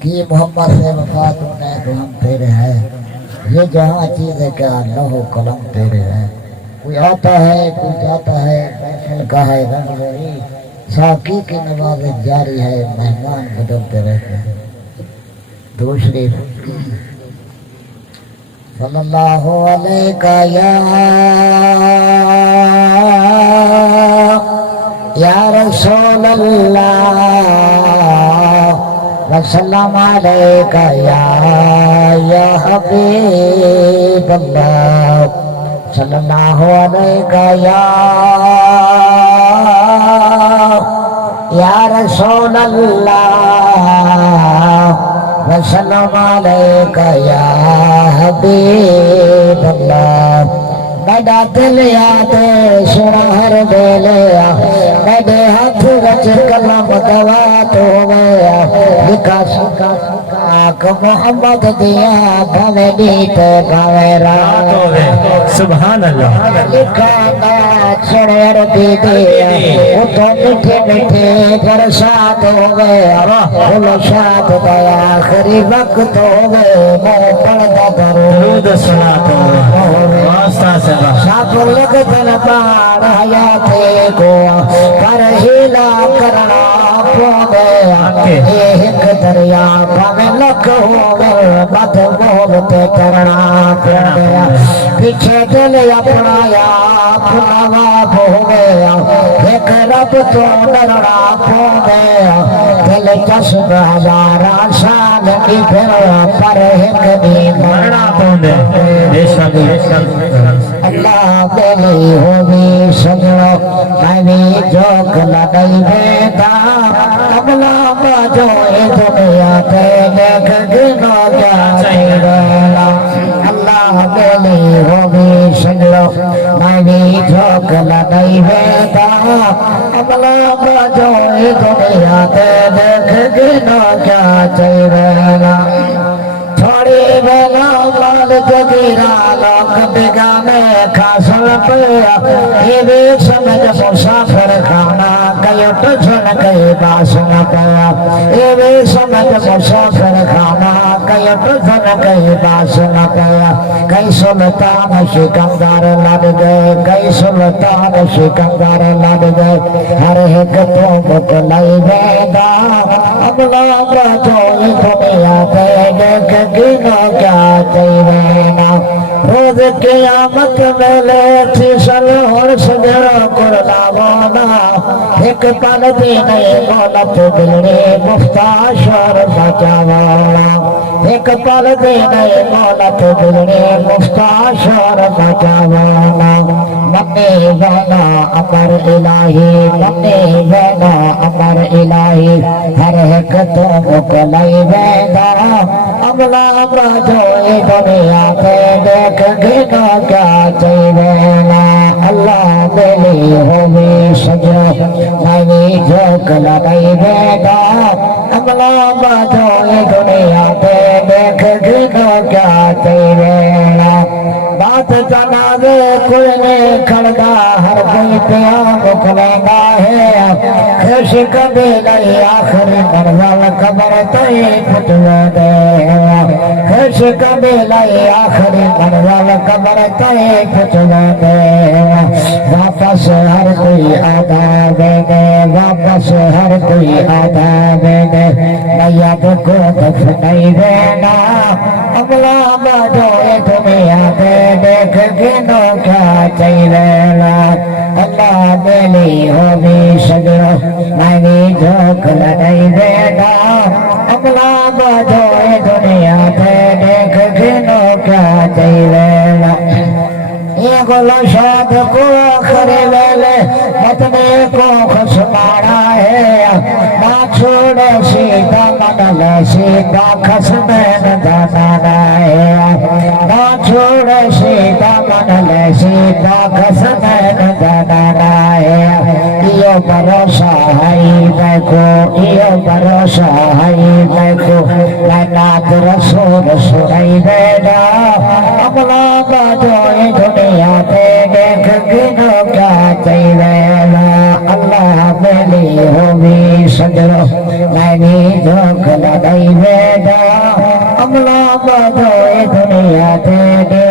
کی محمد سے وفا تم نے تو ہم تیرے ہیں، یہ جہاں چیزیں کیا لوح و قلم تیرے ہیں۔ کوئی آتا ہے کوئی جاتا ہے، محفل کا ہے رنگ روئی، ساقی کی نوازش جاری ہے، مہمان بدلتے رہتے ہیں۔ دوسری صلی اللہ علیہ یا رسول اللہ وسلم علیک یا حبیب اللہ صلی اللہ علیہ یا رسول اللہ وسلم علیک یا حبیب اللہ۔ میرا دل یاد سنا ہر ویلے، میرے ہاتھ وچ کلم دوا تو گیا، لکھا سکا آک محمد دیا بھوے نیت بھوے رات ہوئے، سبحان اللہ۔ لکھا نات سنے عربی دیا، اتو میٹھے میٹھے برسات ہو گیا، بھولو شاد دیا آخری وقت ہو گئے، مو پڑھتا درود صلات ہوئے واسطہ سے سب لگتن پار حیاتے کو پر ہیلا کرنا پوندے، ایک دریا پاوے لکھ ہوگے بد بولتے کرنا پوندے، پیچھے دل اپنا یا اپنا واپ ہو گیا، ایک رب تو ڈرنا پوندے، دل چشم ہزارہ سال کی پھر پر ایک دن مرنا پوندے۔ اللہ میری ہوگی سجنو میں بھی جوک لگئی بیتا، کملا باجو دنیا تے دیکھ گنو کیا چیڑا۔ اللہ میری ہوگی سجنو میں بھی جوک لگئی بیتا، کملا باجو دنیا تے دیکھ گنو کیا چیڑا۔ تھوڑی بلا مال جگیرہ لوگ بگانے کھاسل پیا، یہ بھی سمجھ مسافر کھانا کئی ٹچن کئی باسن پیا، یہ بھی سمجھ مسافر کھانا کئی ٹچن کئی باسن پیا، کئی سلطان شکندر لڑ گئے، کئی سلطان شکندر لڑ گئے، ہر ایک تو بکلائی بیدا، اب لوگ جوئی دنیا پہ دیکھ گنو کیا چیوینا۔ روز قیامت ملے تھی سلور سجرہ کرنا مولا، ایک پل دی نہیں مولت دلنی مفتاشر بچاوانا، ایک پل دی نہیں مولت دلنی مفتاشر بچاوانا۔ منی بینا امر الہی، منی بینا امر الہی، ہر ایک تو مکلائی بیدا، املا باجوئی دنیا تے دیکھ گنو کیا چیوینا۔ اللہ میری ہوگی سجنو میں بھی جوک لگئی بیدا، املا باجوئی دنیا تے دیکھ گنو کیا چیوینا۔ بات جنازے کوئی نہیں کھڑگا، ہر کوئی پیا مکلینا ہے، خوش کبھی نہیں آخری منزل قبر تئی پھٹوے دے، خوش کبھی نہیں آخری منزل قبر تئی پھٹوے دے، واپس ہر کوئی آدھا دینے، واپس ہر کوئی آدھا دینے، میت کو دفنائی دینا، املا باجوئی دنیا تے دیکھ گنو کیا چیوینا۔ اللہ میری ہوگی سجنو میں بھی جھوک لگئی بیدا، املا باجوئی دنیا تے دیکھ گنو کیا چیوینا۔ یہ گلو شاد کو آخری ویلے متنے کو خسمانا ہے، نہ چھوڑے سیدھا منلے سیدھا خسمین دانانا ہے، نہ چھوڑے سیدھا منلے سیدھا خسمین دانانا ہے۔ یہ بھروسہ ہے میں کو، یہ بھروسہ ہے میں کو، میں نات رسول سنائی دینا، املا باجوئی دنیا تے دیکھ گنو کیا چیوینا۔ اللہ میری ہوگی સજરો નાની જોખ લડાઈ બેડા અમલા બધો એ દુનિયા તે